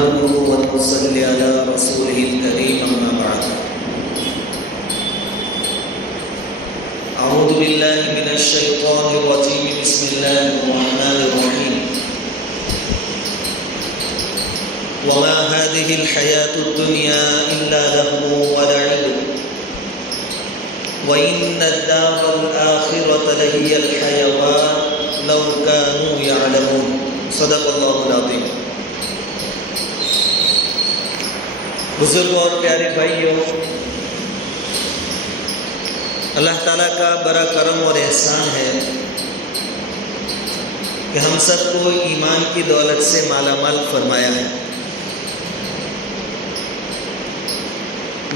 نحمده ونصلي على رسوله الكريم أما بعد أعوذ بالله من الشيطان الرجيم بسم الله الرحمن الرحيم وما هذه الحياة الدنيا إلا لهو ولعب وإن الدار الآخرة لهي الحيوان لو كانوا يعلمون صدق اللہ العظیم۔ بزرگوں اور پیارے بھائیوں، اللہ تعالیٰ کا بڑا کرم اور احسان ہے کہ ہم سب کو ایمان کی دولت سے مالا مال فرمایا ہے۔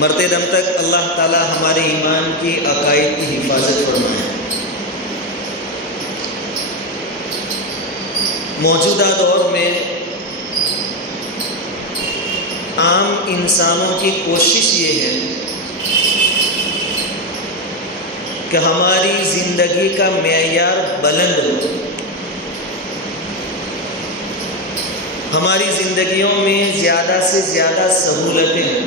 مرتے دم تک اللہ تعالیٰ ہمارے ایمان کی عقائد کی حفاظت فرمائے۔ موجودہ دور میں عام انسانوں کی کوشش یہ ہے کہ ہماری زندگی کا معیار بلند ہو، ہماری زندگیوں میں زیادہ سے زیادہ سہولتیں ہوں،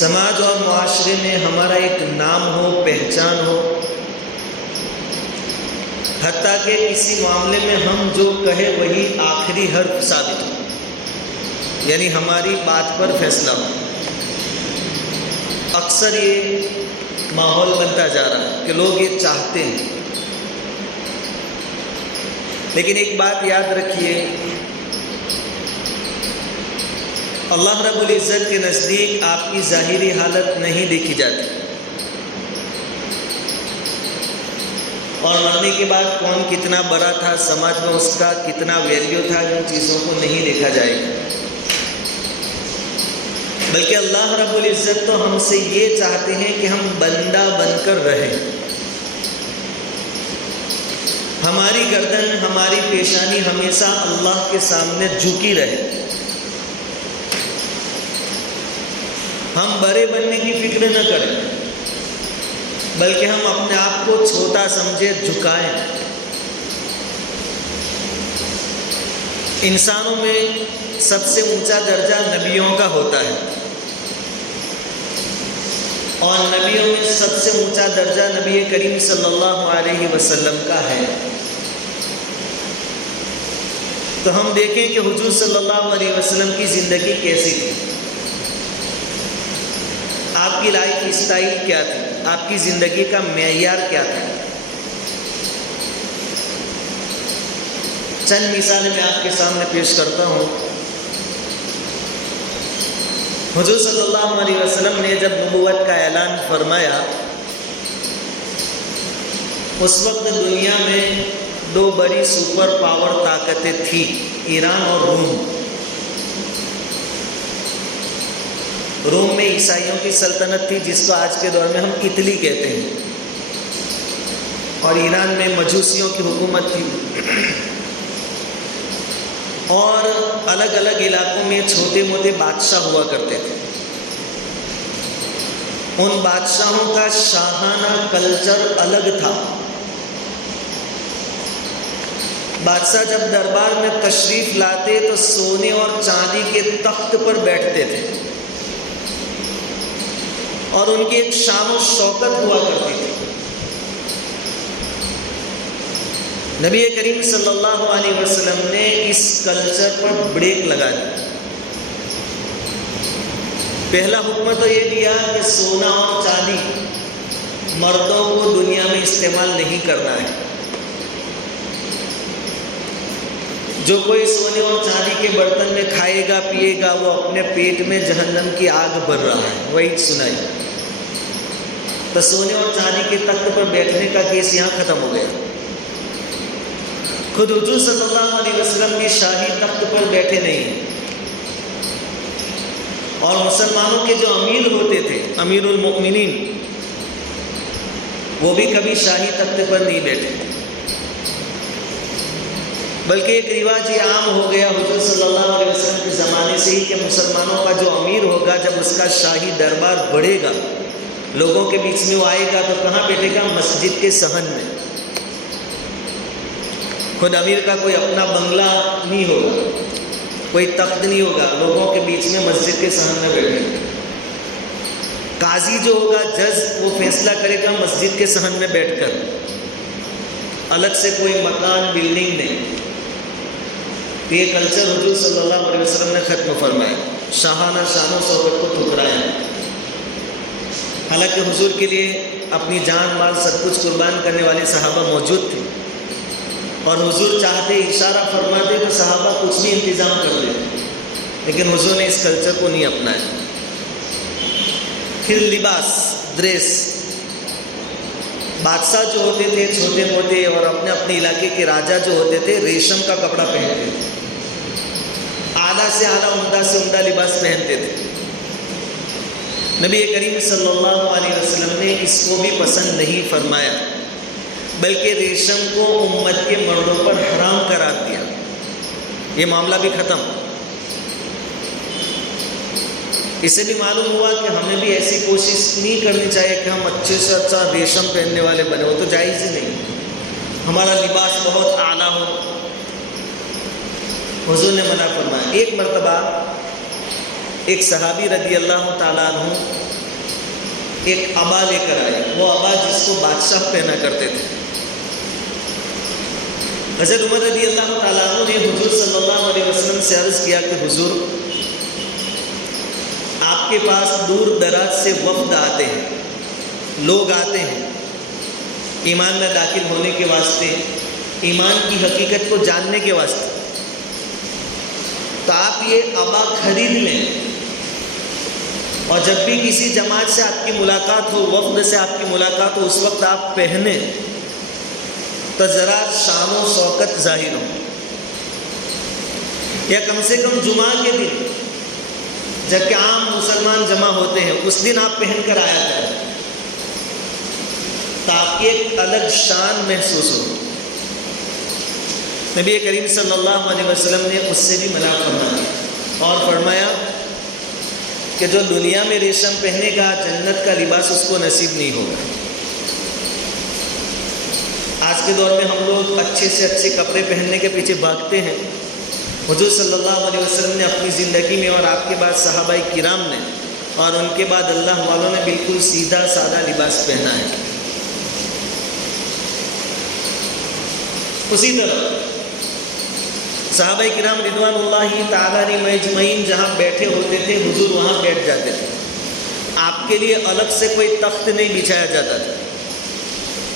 سماج اور معاشرے میں ہمارا ایک نام ہو، پہچان ہو، حتیٰ کہ کسی معاملے میں ہم جو کہے وہی آخری حرف ثابت ہو، یعنی ہماری بات پر فیصلہ ہو۔ اکثر یہ ماحول بنتا جا رہا ہے کہ لوگ یہ چاہتے ہیں، لیکن ایک بات یاد رکھیے، اللہ رب العزت کے نزدیک آپ کی ظاہری حالت نہیں دیکھی جاتی، اور مرنے کے بعد کون کتنا بڑا تھا، سماج میں اس کا کتنا ویلیو تھا، ان چیزوں کو نہیں دیکھا جائے گا، بلکہ اللہ رب العزت تو ہم سے یہ چاہتے ہیں کہ ہم بندہ بن کر رہیں، ہماری گردن، ہماری پیشانی ہمیشہ اللہ کے سامنے جھکی رہے، ہم بڑے بننے کی فکر نہ کریں، بلکہ ہم اپنے آپ کو چھوٹا سمجھے، جھکائیں۔ انسانوں میں سب سے اونچا درجہ نبیوں کا ہوتا ہے، اور نبیوں میں سب سے اونچا درجہ نبی کریم صلی اللہ علیہ وسلم کا ہے۔ تو ہم دیکھیں کہ حضور صلی اللہ علیہ وسلم کی زندگی کیسی تھی، آپ کی لائف اسٹائل کیا تھی، آپ کی زندگی کا معیار کیا تھا۔ چند مثالیں میں آپ کے سامنے پیش کرتا ہوں۔ حضور صلی اللہ علیہ وسلم نے جب نبوت کا اعلان فرمایا، اس وقت دنیا میں دو بڑی سپر پاور طاقتیں تھیں، ایران اور روم۔ روم میں عیسائیوں کی سلطنت تھی، جس کو آج کے دور میں ہم اٹلی کہتے ہیں، اور ایران میں مجوسیوں کی حکومت تھی، اور الگ الگ علاقوں میں چھوٹے موٹے بادشاہ ہوا کرتے تھے۔ ان بادشاہوں کا شاہانہ کلچر الگ تھا۔ بادشاہ جب دربار میں تشریف لاتے تو سونے اور چاندی کے تخت پر بیٹھتے تھے، اور ان کی ایک شان و شوکت ہوا کرتی تھی۔ نبی کریم صلی اللہ علیہ وسلم نے اس کلچر پر بریک لگا دی۔ پہلا حکم تو یہ دیا کہ سونا اور چاندی مردوں کو دنیا میں استعمال نہیں کرنا ہے۔ جو کوئی سونے اور چاندی کے برتن میں کھائے گا پیے گا، وہ اپنے پیٹ میں جہنم کی آگ بھر رہا ہے، وہی سنائی۔ تو سونے اور چاندی کے تخت پر بیٹھنے کا کیس یہاں ختم ہو گیا۔ خود حضور صلی اللہ علیہ وسلم بھی شاہی تخت پر بیٹھے نہیں، اور مسلمانوں کے جو امیر ہوتے تھے، امیر المؤمنین، وہ بھی کبھی شاہی تخت پر نہیں بیٹھے، بلکہ ایک رواج یہ عام ہو گیا حضور صلی اللہ علیہ وسلم کے زمانے سے ہی کہ مسلمانوں کا جو امیر ہوگا، جب اس کا شاہی دربار بڑھے گا، لوگوں کے بیچ میں وہ آئے گا تو کہاں بیٹھے گا؟ مسجد کے صحن میں۔ خود امیر کا کوئی اپنا بنگلہ نہیں ہوگا، کوئی تخت نہیں ہوگا، لوگوں کے بیچ میں مسجد کے سامنے بیٹھے. قاضی جو ہوگا، جج، وہ فیصلہ کرے گا مسجد کے صحن میں بیٹھ کر، الگ سے کوئی مکان بلڈنگ نہیں. یہ کلچر حضور صلی اللہ علیہ وسلم نے ختم فرمایا، شاہانہ شان و شوکت کو ٹھکرایا. حالانکہ حضور کے لیے اپنی جان مال سب کچھ قربان کرنے والے صحابہ موجود تھے، اور حضور چاہتے اشارہ فرماتے تو صحابہ کچھ بھی انتظام کر دیتے، لیکن حضور نے اس کلچر کو نہیں اپنایا. پھر لباس، ڈریس. بادشاہ جو ہوتے تھے چھوٹے موٹے اور اپنے اپنے علاقے کے راجا جو ہوتے تھے ریشم کا کپڑا پہنتے تھے، اعلیٰ سے اعلیٰ عمدہ سے عمدہ لباس پہنتے تھے. نبی کریم صلی اللہ علیہ وسلم نے اس کو بھی پسند نہیں فرمایا، بلکہ ریشم کو امت کے مردوں پر حرام قرار دیا. یہ معاملہ بھی ختم. اس سے بھی معلوم ہوا کہ ہمیں بھی ایسی کوشش نہیں کرنی چاہیے کہ ہم اچھے سے اچھا ریشم پہننے والے بنے، وہ تو جائز ہی نہیں. ہمارا لباس بہت اعلیٰ ہو، حضور نے منع فرمایا. ایک مرتبہ ایک صحابی رضی اللہ تعالیٰ عنہ ایک عبا لے کر آئے، وہ عبا جس کو بادشاہ پہنا کرتے تھے. حضرت عمر رضی اللہ تعالیٰ عنہ نے حضور صلی اللہ علیہ وسلم سے عرض کیا کہ حضور، آپ کے پاس دور دراز سے وفد آتے ہیں، لوگ آتے ہیں ایمان میں داخل ہونے کے واسطے، ایمان کی حقیقت کو جاننے کے واسطے. تو آپ یہ عبا خرید لیں، اور جب بھی کسی جماعت سے آپ کی ملاقات ہو، وفد سے آپ کی ملاقات ہو، اس وقت آپ پہنیں تو ذرا شان و شوکت ظاہر ہو. یا کم سے کم جمعہ کے دن جب کہ عام مسلمان جمع ہوتے ہیں، اس دن آپ پہن کر آیا کریں تاکہ ایک الگ شان محسوس ہو. نبی کریم صلی اللہ علیہ وسلم نے اس سے بھی منع فرمایا اور فرمایا کہ جو دنیا میں ریشم پہنے گا جنت کا لباس اس کو نصیب نہیں ہوگا. آج کے دور میں ہم لوگ اچھے سے اچھے کپڑے پہننے کے پیچھے بھاگتے ہیں. حضور صلی اللہ علیہ وسلم نے اپنی زندگی میں اور آپ کے بعد صحابہ کرام نے اور ان کے بعد اللہ والوں نے بالکل سیدھا سادہ لباس پہنا ہے. اسی طرح صحابہ کرام رضوان اللہ تعالیٰ علیہم اجمعین جہاں بیٹھے ہوتے تھے حضور وہاں بیٹھ جاتے تھے. آپ کے لیے الگ سے کوئی تخت نہیں بچھایا جاتا تھا.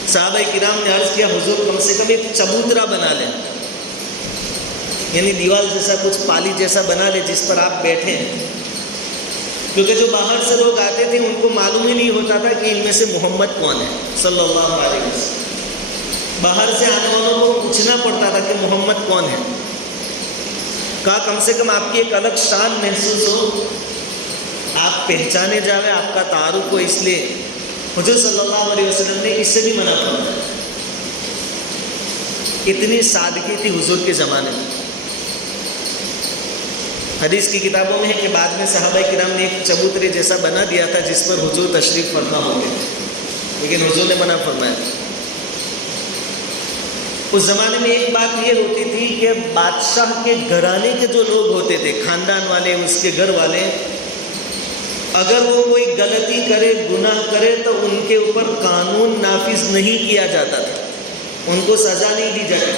صحابہ کرام نے عرض کیا حضور کم سے کم ایک چبوترا بنا لیں، یعنی دیوار جیسا کچھ پالی جیسا بنا لے جس پر آپ بیٹھیں، کیونکہ جو باہر سے لوگ آتے تھے ان کو معلوم ہی نہیں ہوتا تھا کہ ان میں سے محمد کون ہے صلی اللہ علیہ وسلم. باہر سے آنے والوں کو پوچھنا پڑتا تھا کہ محمد کون ہے. کہا کم سے کم آپ کی ایک الگ شان محسوس ہو، آپ پہچانے جاوے، آپ کا تعارف ہو. اس لیے حضور صلی اللہ علیہ وسلم نے اس سے بھی منع فرمایا. اتنی سادگی تھی حضور کے زمانے میں. حدیث کی کتابوں میں ہے کہ بعد میں صحابہ کرام نے ایک چبوترے جیسا بنا دیا تھا جس پر حضور تشریف فرما ہوتے تھے، لیکن حضور نے منع فرمایا. اس زمانے میں ایک بات یہ ہوتی تھی کہ بادشاہ کے گھرانے کے جو لوگ ہوتے تھے، خاندان والے، اس کے گھر والے، اگر وہ کوئی غلطی کرے، گناہ کرے تو ان کے اوپر قانون نافذ نہیں کیا جاتا تھا، ان کو سزا نہیں دی جاتی.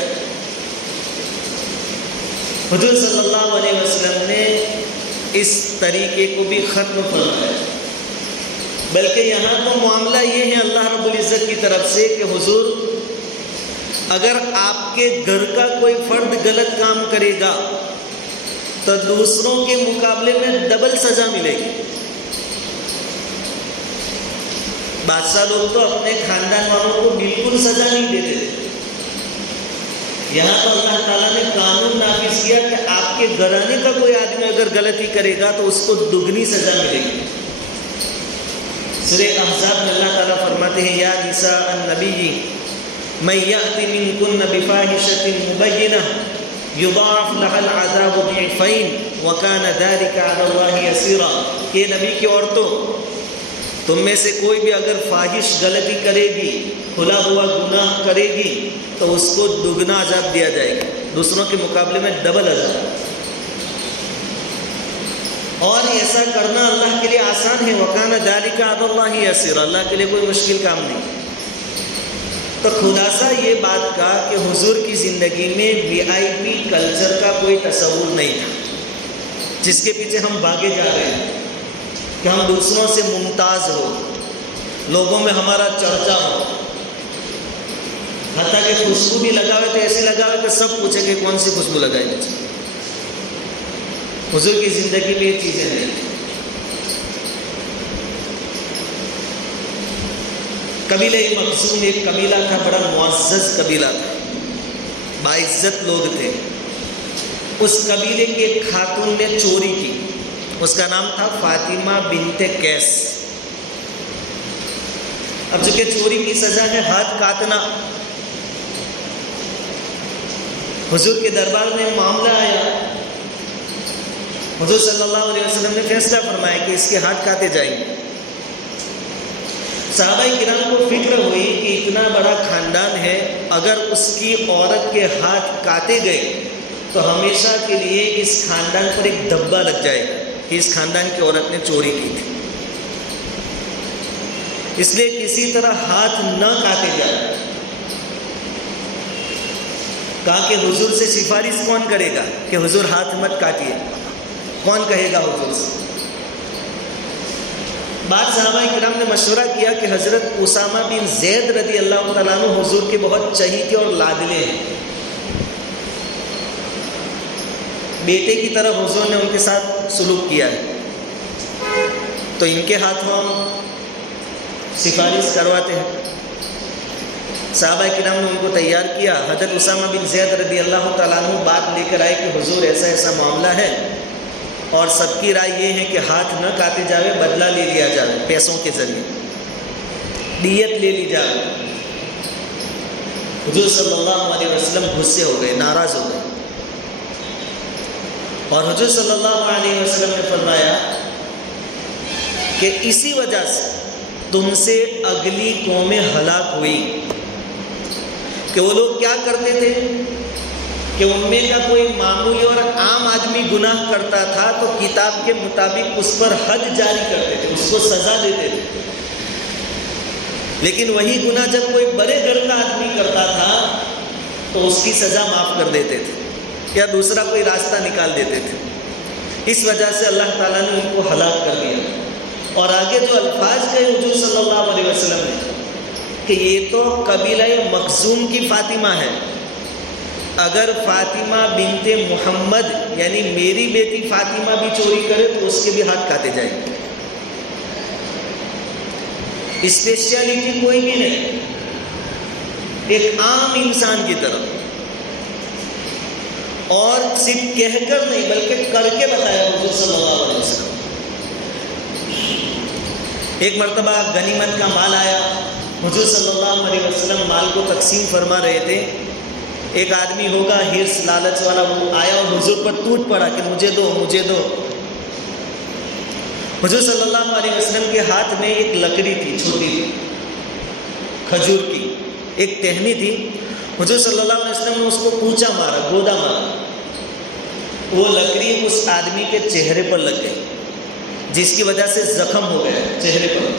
حضور صلی اللہ علیہ وسلم نے اس طریقے کو بھی ختم فرمایا. بلکہ یہاں تو معاملہ یہ ہے اللہ رب العزت کی طرف سے کہ حضور اگر آپ کے گھر کا کوئی فرد غلط کام کرے گا تو دوسروں کے مقابلے میں ڈبل سزا ملے گی. بادشاہ لوگ تو اپنے خاندان والوں کو بالکل سزا نہیں دیتے تھے. یہاں تو اللہ تعالیٰ نے قانون نافذ کیا کہ آپ کے گھرانے کا کوئی آدمی اگر غلطی کرے گا تو اس کو دگنی سزا ملے گی. سورہ احزاب میں اللہ تعالیٰ فرماتے ہیں یا نساء النبی من یأت منکن بفاحشۃ مبینہ یضاعف لها العذاب ضعفین وکان ذلک علی اللہ یسیرا. کہ نبی کی عورتوں تم میں سے کوئی بھی اگر فاحش غلطی کرے گی، کھلا ہوا گناہ کرے گی تو اس کو دگنا عذاب دیا جائے گا، دوسروں کے مقابلے میں ڈبل عذاب۔ اور ایسا کرنا اللہ کے لیے آسان ہے، وَكَانَ ذَلِكَ عَلَى اللَّهِ يَسِيرًا، اللہ کے لیے کوئی مشکل کام نہیں۔ تو خلاصہ یہ بات کا کہ حضور کی زندگی میں VIP کلچر کا کوئی تصور نہیں تھا جس کے پیچھے ہم بھاگے جا رہے ہیں کہ ہم دوسروں سے ممتاز ہو، لوگوں میں ہمارا چرچا ہو، حتیٰ کہ خوشبو بھی لگاوے تو ایسے لگاوے کہ سب پوچھے کہ کون سی خوشبو لگائی مجھے۔ حضور کی زندگی میں یہ چیزیں نہیں۔ قبیلہ مخزوم ایک قبیلہ تھا، بڑا معزز قبیلہ تھا، باعزت لوگ تھے۔ اس قبیلے کی ایک خاتون نے چوری کی، اس کا نام تھا فاطمہ بنت قیس۔ اب چونکہ چوری کی سزا ہے ہاتھ کاٹنا، حضور کے دربار میں معاملہ آیا، حضور صلی اللہ علیہ وسلم نے فیصلہ فرمایا کہ اس کے ہاتھ کاٹے جائیں گے۔ صحابہ کرام کو فکر ہوئی کہ اتنا بڑا خاندان ہے، اگر اس کی عورت کے ہاتھ کاٹے گئے تو ہمیشہ کے لیے اس خاندان پر ایک دھبا لگ جائے گا کہ اس خاندان کی عورت نے چوری کی تھی، اس لیے کسی طرح ہاتھ نہ کاٹے جائے۔ کہا کہ حضور سے سفارش کون کرے گا کہ حضور ہاتھ مت کاٹیے، کون کہے گا حضور سے؟ بعد صحابہ کرام نے مشورہ کیا کہ حضرت اسامہ بن زید رضی اللہ تعالیٰ عنہ حضور کے بہت چہیتے اور لاڈلے ہیں، بیٹے کی طرح حضور نے ان کے ساتھ سلوک کیا ہے، تو ان کے ہاتھوں ہم سفارش کرواتے ہیں۔ صحابہ کرام نے ان کو تیار کیا۔ حضرت اسامہ بن زید رضی اللہ تعالیٰ عنہ بات لے کر آئے کہ حضور ایسا ایسا معاملہ ہے اور سب کی رائے یہ ہے کہ ہاتھ نہ کاٹے جاوے، بدلہ لے لیا جائے پیسوں کے ذریعے، دیت لے لی جائے۔ حضور صلی اللہ علیہ وسلم غصے ہو گئے، ناراض ہو گئے، اور حضور صلی اللہ علیہ وسلم نے فرمایا کہ اسی وجہ سے تم سے اگلی قومیں ہلاک ہوئی کہ وہ لوگ کیا کرتے تھے کہ ان میں کا کوئی معمولی اور عام آدمی گناہ کرتا تھا تو کتاب کے مطابق اس پر حد جاری کرتے تھے، اس کو سزا دیتے تھے، لیکن وہی گناہ جب کوئی بڑے گھر کا آدمی کرتا تھا تو اس کی سزا معاف کر دیتے تھے یا دوسرا کوئی راستہ نکال دیتے تھے۔ اس وجہ سے اللہ تعالیٰ نے ان کو ہلاک کر دیا۔ اور آگے جو الفاظ کہے حضور صلی اللہ علیہ وسلم نے کہ یہ تو قبیلہ مخزوم کی فاطمہ ہے، اگر فاطمہ بنت محمد یعنی میری بیٹی فاطمہ بھی چوری کرے تو اس کے بھی ہاتھ کاٹے جائیں گے۔ اسپیشلٹی کوئی بھی نہیں، ایک عام انسان کی طرف، اور صرف کہہ کر نہیں بلکہ کر کے بتایا حضور صلی اللہ علیہ وسلم۔ ایک مرتبہ غنیمت کا مال آیا، حضور صلی اللہ علیہ وسلم مال کو تقسیم فرما رہے تھے، ایک آدمی ہوگا ہرس لالچ والا، وہ آیا اور حضور پر ٹوٹ پڑا کہ مجھے دو مجھے دو۔ حضور صلی اللہ علیہ وسلم کے ہاتھ میں ایک لکڑی تھی، چھوٹی تھی، کھجور کی ایک ٹہنی تھی۔ حضور صلی اللہ علیہ وسلم نے اس کو کوچا مارا، گودا مارا، وہ لکڑی اس آدمی کے چہرے پر لگ گئی جس کی وجہ سے زخم ہو گیا چہرے پر۔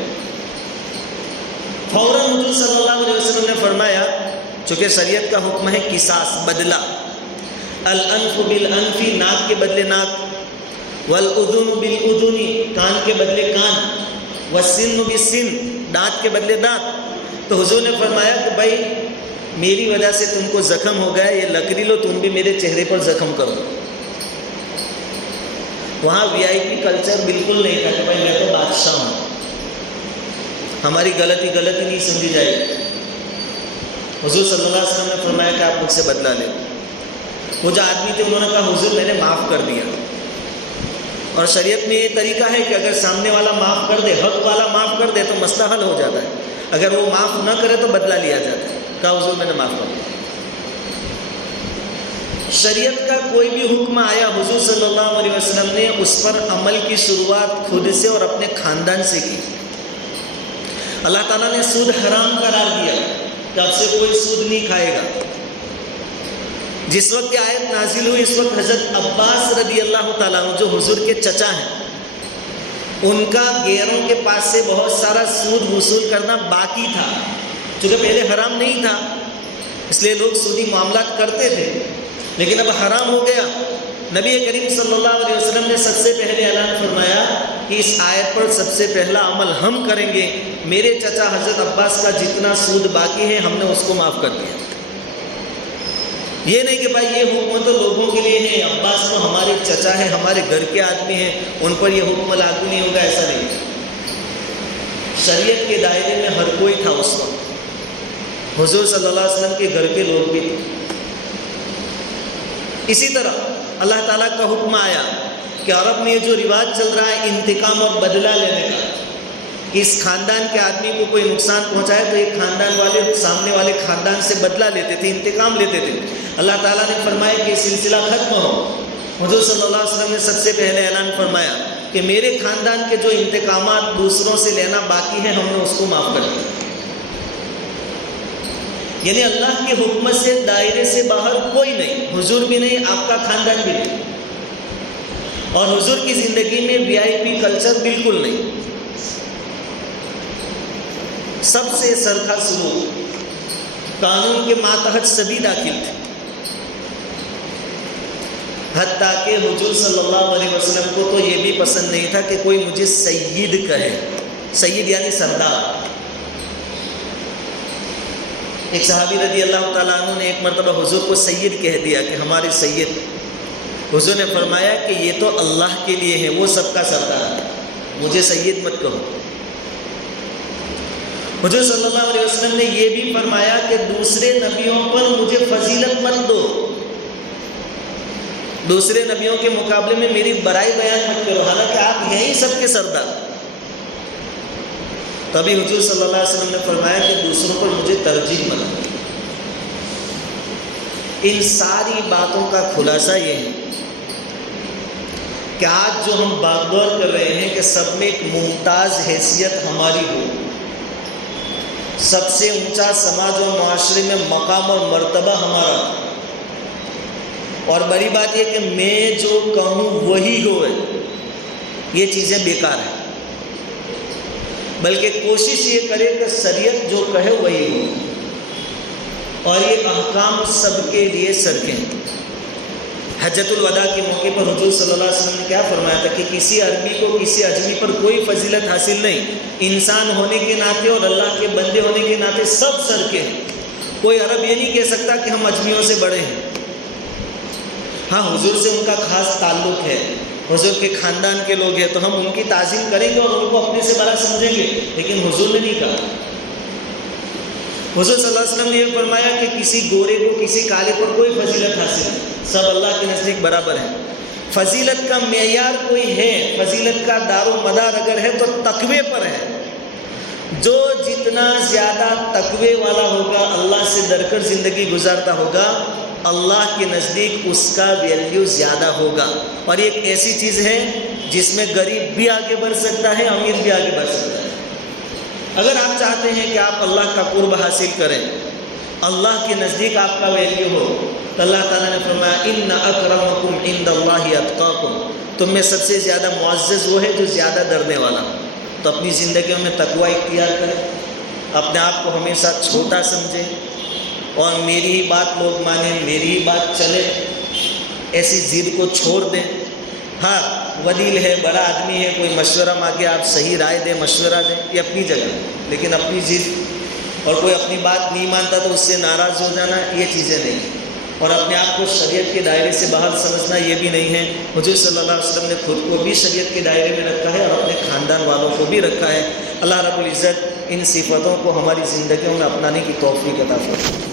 فوراً حضور صلی اللہ علیہ وسلم نے فرمایا، چونکہ شریعت کا حکم ہے قصاص، بدلہ، الانف بالانف، ناک کے بدلے ناک، والاذن بالاذن، کان کے بدلے کان، والسن بالسن، دانت کے بدلے دانت۔ تو حضور نے فرمایا کہ بھائی میری وجہ سے تم کو زخم ہو گیا، یہ لکڑی لو، تم بھی میرے چہرے پر زخم کرو۔ وہاں VIP کلچر بالکل نہیں تھا کہ بھائی میں تو بادشاہ ہوں، ہماری غلطی نہیں سمجھی جائے گی۔ حضور صلی اللہ علیہ وسلم نے فرمایا کہ آپ مجھ سے بدلہ لیں۔ وہ جو آدمی تھے انہوں نے کہا حضور میں نے معاف کر دیا، اور شریعت میں یہ طریقہ ہے کہ اگر سامنے والا معاف کر دے، حق والا معاف کر دے تو مسئلہ حل ہو جاتا ہے، اگر وہ معاف نہ کرے تو بدلہ لیا جاتا ہے۔ کہا حضور میں نے معاف کر دیا۔ شریعت کا کوئی بھی حکم آیا حضور صلی اللہ علیہ وسلم نے اس پر عمل کی شروعات خود سے اور اپنے خاندان سے کی۔ اللہ تعالیٰ نے سود حرام قرار دیا کہ اب سے کوئی سود نہیں کھائے گا۔ جس وقت یہ آیت نازل ہوئی اس وقت حضرت عباس رضی اللہ تعالیٰ عنہ جو حضور کے چچا ہیں، ان کا غیروں کے پاس سے بہت سارا سود وصول کرنا باقی تھا، چونکہ پہلے حرام نہیں تھا اس لیے لوگ سودی معاملات کرتے تھے، لیکن اب حرام ہو گیا۔ نبی کریم صلی اللہ علیہ وسلم نے سب سے پہلے اعلان فرمایا کہ اس آیت پر سب سے پہلا عمل ہم کریں گے، میرے چچا حضرت عباس کا جتنا سود باقی ہے ہم نے اس کو معاف کر دیا۔ یہ نہیں کہ بھائی یہ حکم تو لوگوں کے لیے ہے، عباس تو ہمارے چچا ہے، ہمارے گھر کے آدمی ہیں، ان پر یہ حکم لاگو نہیں ہوگا، ایسا نہیں۔ شریعت کے دائرے میں ہر کوئی تھا اس وقت، حضور صلی اللہ علیہ وسلم کے گھر کے لوگ بھی تھے۔ اسی طرح اللہ تعالیٰ کا حکم آیا کہ عرب میں یہ جو رواج چل رہا ہے انتقام اور بدلہ لینے کا، کہ اس خاندان کے آدمی کو کوئی نقصان پہنچائے تو ایک خاندان والے سامنے والے خاندان سے بدلہ لیتے تھے، انتقام لیتے تھے۔ اللہ تعالیٰ نے فرمایا کہ یہ سلسلہ ختم ہو۔ حضور صلی اللہ علیہ وسلم نے سب سے پہلے اعلان فرمایا کہ میرے خاندان کے جو انتقامات دوسروں سے لینا باقی ہے ہم نے اس کو معاف کر دیا۔ یعنی اللہ کے حکم سے دائرے سے باہر کوئی نہیں، حضور بھی نہیں، آپ کا خاندان بھی نہیں، اور حضور کی زندگی میں VIP کلچر بالکل نہیں، سب سے سرخا سلوک، قانون کے ماتحت سبھی داخل تھے، حتیٰ کہ حضور صلی اللہ علیہ وسلم کو تو یہ بھی پسند نہیں تھا کہ کوئی مجھے سید کہے، سید یعنی سردار۔ ایک صحابی رضی اللہ تعالیٰ عنہ نے ایک مرتبہ حضور کو سید کہہ دیا کہ ہمارے سید۔ حضور نے فرمایا کہ یہ تو اللہ کے لیے ہے، وہ سب کا سردار ہے، مجھے سید مت کہو۔ حضور صلی اللہ علیہ وسلم نے یہ بھی فرمایا کہ دوسرے نبیوں پر مجھے فضیلت مت دو، دوسرے نبیوں کے مقابلے میں میری برائی بیان مت کرو، حالانکہ آپ یہیں سب کے سردار۔ تبھی حضور صلی اللہ علیہ وسلم نے فرمایا کہ دوسروں پر مجھے ترجیح مت دو۔ ان ساری باتوں کا خلاصہ یہ ہے کہ آج جو ہم باغ دور کر رہے ہیں کہ سب میں ایک ممتاز حیثیت ہماری ہو، سب سے اونچا سماج اور معاشرے میں مقام اور مرتبہ ہمارا، اور بڑی بات یہ کہ میں جو کہوں وہی ہو، یہ چیزیں بیکار ہیں، بلکہ کوشش یہ کرے کہ شریعت جو کہے وہی ہو، اور یہ احکام سب کے لیے سرکیں۔ حجۃ الوداع کے موقع پر حضور صلی اللہ علیہ وسلم نے کیا فرمایا تھا کہ کسی عربی کو کسی اجمی پر کوئی فضیلت حاصل نہیں، انسان ہونے کے ناطے اور اللہ کے بندے ہونے کے ناطے سب سرکے ہیں۔ کوئی عرب یہ نہیں کہہ سکتا کہ ہم اجمیوں سے بڑے ہیں۔ ہاں حضور سے ان کا خاص تعلق ہے، حضور کے خاندان کے لوگ ہیں تو ہم ان کی تعظیم کریں گے اور ان کو اپنے سے بڑا سمجھیں گے، لیکن حضور نے نہیں کہا۔ حضور صلی اللہ علیہ وسلم نے یہ فرمایا کہ کسی گورے کو کسی کالے پر کوئی فضیلت حاصل نہیں، سب اللہ کے نزدیک برابر ہیں۔ فضیلت کا معیار کوئی ہے، فضیلت کا دار و مدار اگر ہے تو تقوی پر ہے۔ جو جتنا زیادہ تقوی والا ہوگا، اللہ سے ڈر کر زندگی گزارتا ہوگا، اللہ کے نزدیک اس کا ویلیو زیادہ ہوگا۔ اور یہ ایک ایسی چیز ہے جس میں غریب بھی آگے بڑھ سکتا ہے، امیر بھی آگے بڑھ سکتا ہے۔ اگر آپ چاہتے ہیں کہ آپ اللہ کا قرب حاصل کریں، اللہ کے نزدیک آپ کا ویلیو ہو، تو اللہ تعالیٰ نے فرمایا ان اکرمکم عند اللہ اتقاکم، تم میں سب سے زیادہ معزز وہ ہے جو زیادہ ڈرنے والا۔ تو اپنی زندگیوں میں تقوی اختیار کریں، اپنے آپ کو ہمیشہ چھوٹا سمجھیں، اور میری ہی بات لوگ مانیں، میری ہی بات چلے، ایسی ضد کو چھوڑ دیں۔ ہاں ولیل ہے، بڑا آدمی ہے، کوئی مشورہ مانگے آپ صحیح رائے دیں، مشورہ دیں، یہ اپنی جگہ، لیکن اپنی ضد اور کوئی اپنی بات نہیں مانتا تو اس سے ناراض ہو جانا، یہ چیزیں نہیں، اور اپنے آپ کو شریعت کے دائرے سے باہر سمجھنا یہ بھی نہیں ہے۔ حضور صلی اللہ علیہ وسلم نے خود کو بھی شریعت کے دائرے میں رکھا ہے اور اپنے خاندان والوں کو بھی رکھا ہے۔ اللہ رب العزت ان صفتوں کو ہماری زندگیوں میں اپنانے کی توفیق عطا فرمائے۔